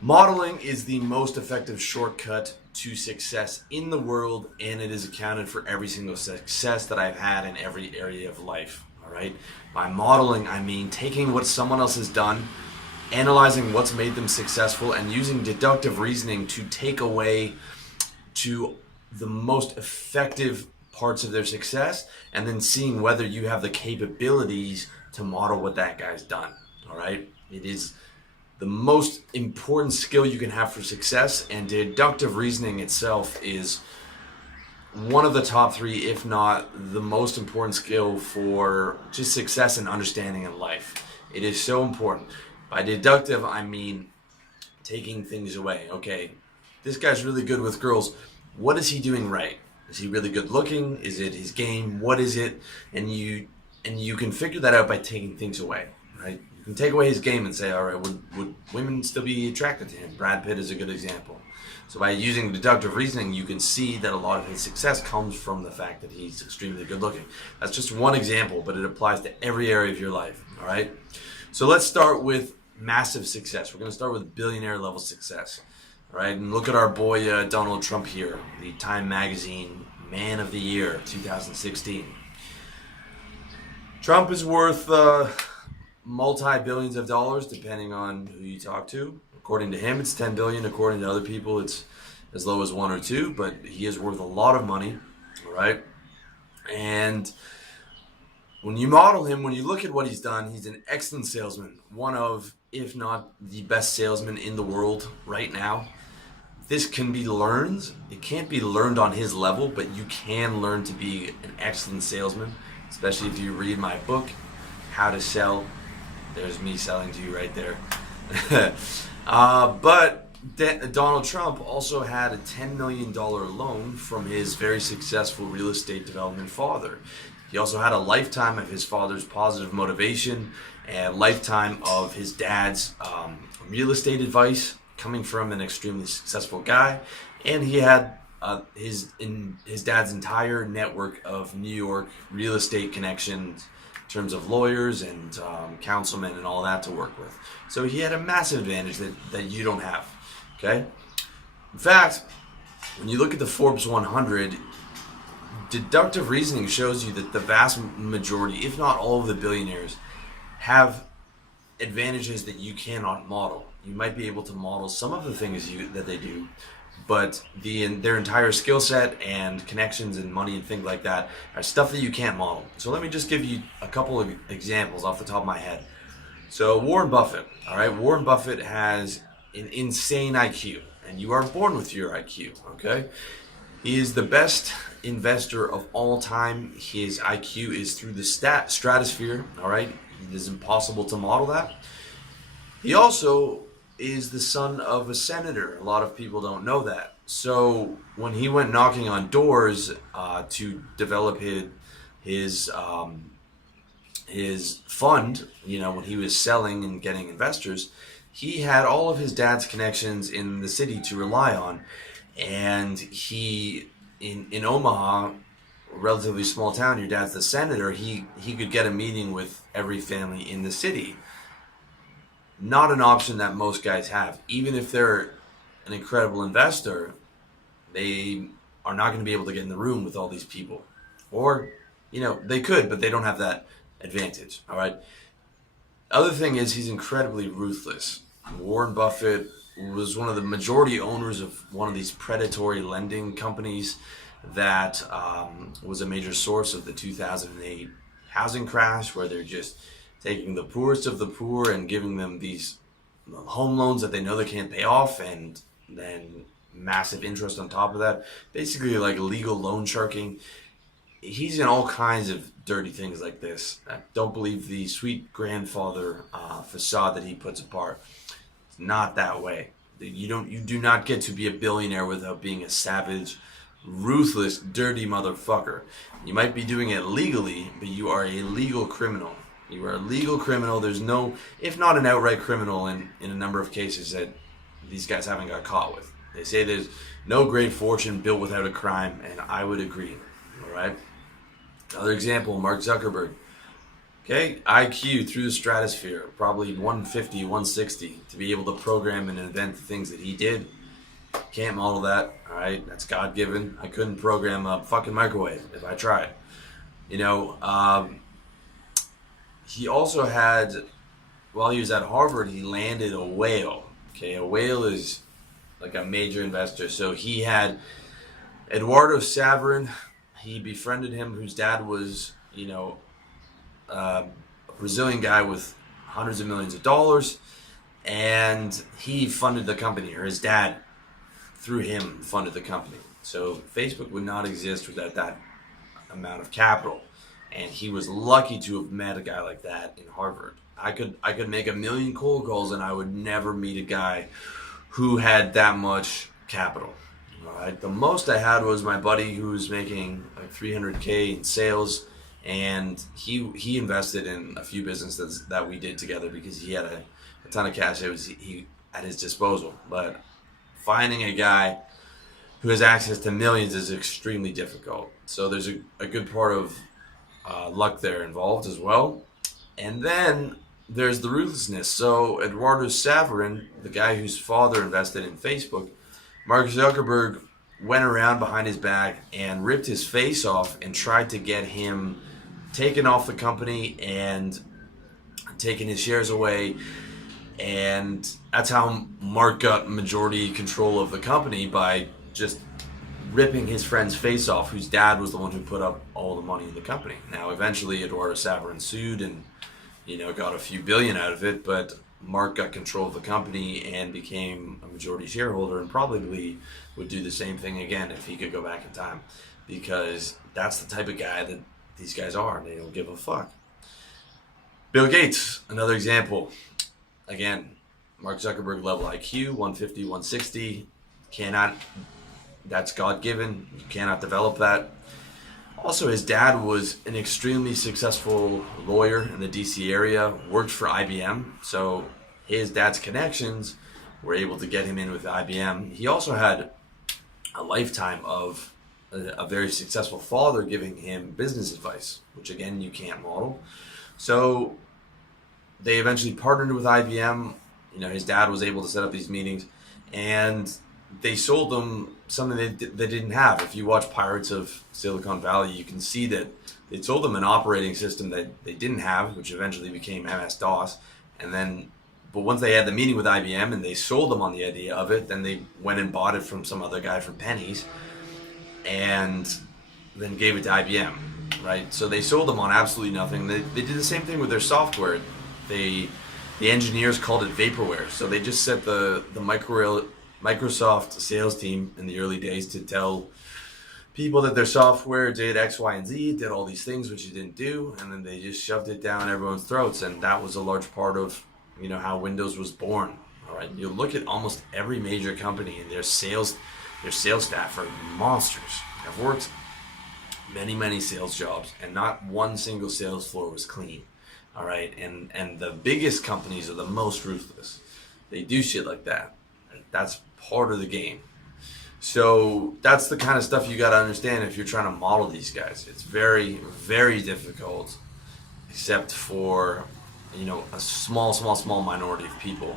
Modeling is the most effective shortcut to success in the world, and it is accounted for every single success that I've had in every area of life. All right. By modeling, I mean taking what someone else has done, analyzing what's made them successful, and using deductive reasoning to take away to the most effective parts of their success, and then seeing whether you have the capabilities to model what that guy's done. All right. It is the most important skill you can have for success, and deductive reasoning itself is one of the top three, if not the most important skill for just success and understanding in life. It is so important. By deductive, I mean taking things away. Okay, this guy's really good with girls. What is he doing right? Is he really good looking? Is it his game? What is it? And you can figure that out by taking things away, right? You can take away his game and say, all right, would women still be attracted to him? Brad Pitt is a good example. So by using deductive reasoning, you can see that a lot of his success comes from the fact that he's extremely good looking. That's just one example, but it applies to every area of your life, all right? So let's start with massive success. We're going to start with billionaire level success, all right? And look at our boy Donald Trump here, the Time Magazine Man of the Year 2016. Trump is worth multi-billions of dollars, depending on who you talk to. According to him, it's 10 billion. According to other people, it's as low as 1 or 2. But he is worth a lot of money, right? And when you model him, when you look at what he's done, he's an excellent salesman. One of, if not the best salesman in the world right now. This can be learned. It can't be learned on his level, but you can learn to be an excellent salesman, especially if you read my book, How to Sell. There's me selling to you right there. But Donald Trump also had a $10 million loan from his very successful real estate development father. He also had a lifetime of his father's positive motivation and a lifetime of his dad's real estate advice coming from an extremely successful guy. And he had his dad's entire network of New York real estate connections in terms of lawyers and councilmen and all that to work with. So he had a massive advantage that you don't have, okay? In fact, when you look at the Forbes 100, deductive reasoning shows you that the vast majority, if not all of the billionaires, have advantages that you cannot model. You might be able to model some of the things that they do, but their entire skill set and connections and money and things like that are stuff that you can't model. So let me just give you a couple of examples off the top of my head. So Warren Buffett, all right? Warren Buffett has an insane IQ, and you are born with your IQ, okay? He is the best investor of all time. His IQ is through the stratosphere, all right? It is impossible to model that. He also is the son of a senator. A lot of people don't know that. So when he went knocking on doors to develop his fund, when he was selling and getting investors, he had all of his dad's connections in the city to rely on. And he, in Omaha, a relatively small town, your dad's the senator, he could get a meeting with every family in the city. Not an option that most guys have. Even if they're an incredible investor, they are not going to be able to get in the room with all these people. Or, they could, but they don't have that advantage, all right? Other thing is he's incredibly ruthless. Warren Buffett was one of the majority owners of one of these predatory lending companies that was a major source of the 2008 housing crash, where they're just taking the poorest of the poor and giving them these home loans that they know they can't pay off, and then massive interest on top of that. Basically like illegal loan sharking. He's in all kinds of dirty things like this. I don't believe the sweet grandfather facade that he puts apart. It's not that way. You do not get to be a billionaire without being a savage, ruthless, dirty motherfucker. You might be doing it legally, but you are a legal criminal. You are a legal criminal. There's no, if not an outright criminal in a number of cases that these guys haven't got caught with. They say there's no great fortune built without a crime, and I would agree. All right. Another example, Mark Zuckerberg. Okay, IQ through the stratosphere, probably 150, 160, to be able to program and invent the things that he did. Can't model that, all right? That's God given. I couldn't program a fucking microwave if I tried. You know, he also had, while he was at Harvard, he landed a whale. Okay, a whale is like a major investor. So he had Eduardo Saverin. He befriended him, whose dad was, a Brazilian guy with hundreds of millions of dollars, and he funded the company, or his dad, through him, funded the company. So Facebook would not exist without that amount of capital, and he was lucky to have met a guy like that in Harvard. I could make a million cold calls, and I would never meet a guy who had that much capital. All right, the most I had was my buddy who was making like 300K in sales, and he invested in a few businesses that we did together because he had a ton of cash. It was he at his disposal, but finding a guy who has access to millions is extremely difficult. So there's a good part of luck there involved as well. And then there's the ruthlessness. So Eduardo Saverin, the guy whose father invested in Facebook, Mark Zuckerberg went around behind his back and ripped his face off and tried to get him taken off the company and taking his shares away. And that's how Mark got majority control of the company, by just ripping his friend's face off, whose dad was the one who put up all the money in the company. Now, eventually, Eduardo Saverin sued and, got a few billion out of it, but Mark got control of the company and became a majority shareholder, and probably would do the same thing again if he could go back in time, because that's the type of guy that these guys are. They don't give a fuck. Bill Gates, another example. Again, Mark Zuckerberg level IQ, 150, 160. That's God given. You cannot develop that. Also, his dad was an extremely successful lawyer in the DC area, worked for IBM. So his dad's connections were able to get him in with IBM. He also had a lifetime of a very successful father giving him business advice, which again, you can't model. So they eventually partnered with IBM. His dad was able to set up these meetings, and they sold them something they didn't have. If you watch Pirates of Silicon Valley, you can see that they sold them an operating system that they didn't have, which eventually became MS-DOS. But once they had the meeting with IBM and they sold them on the idea of it, then they went and bought it from some other guy for pennies, and then gave it to IBM, right? So they sold them on absolutely nothing. They did the same thing with their software. The engineers called it vaporware. So they just set the Microsoft sales team in the early days to tell people that their software did X, Y, and Z, did all these things which it didn't do, and then they just shoved it down everyone's throats, and that was a large part of how Windows was born. All right, you look at almost every major company, and their sales staff are monsters. I've worked many sales jobs, and not one single sales floor was clean. All right, and the biggest companies are the most ruthless. They do shit like that. That's part of the game. So that's the kind of stuff you got to understand if you're trying to model these guys. It's very, very difficult, except for a small minority of people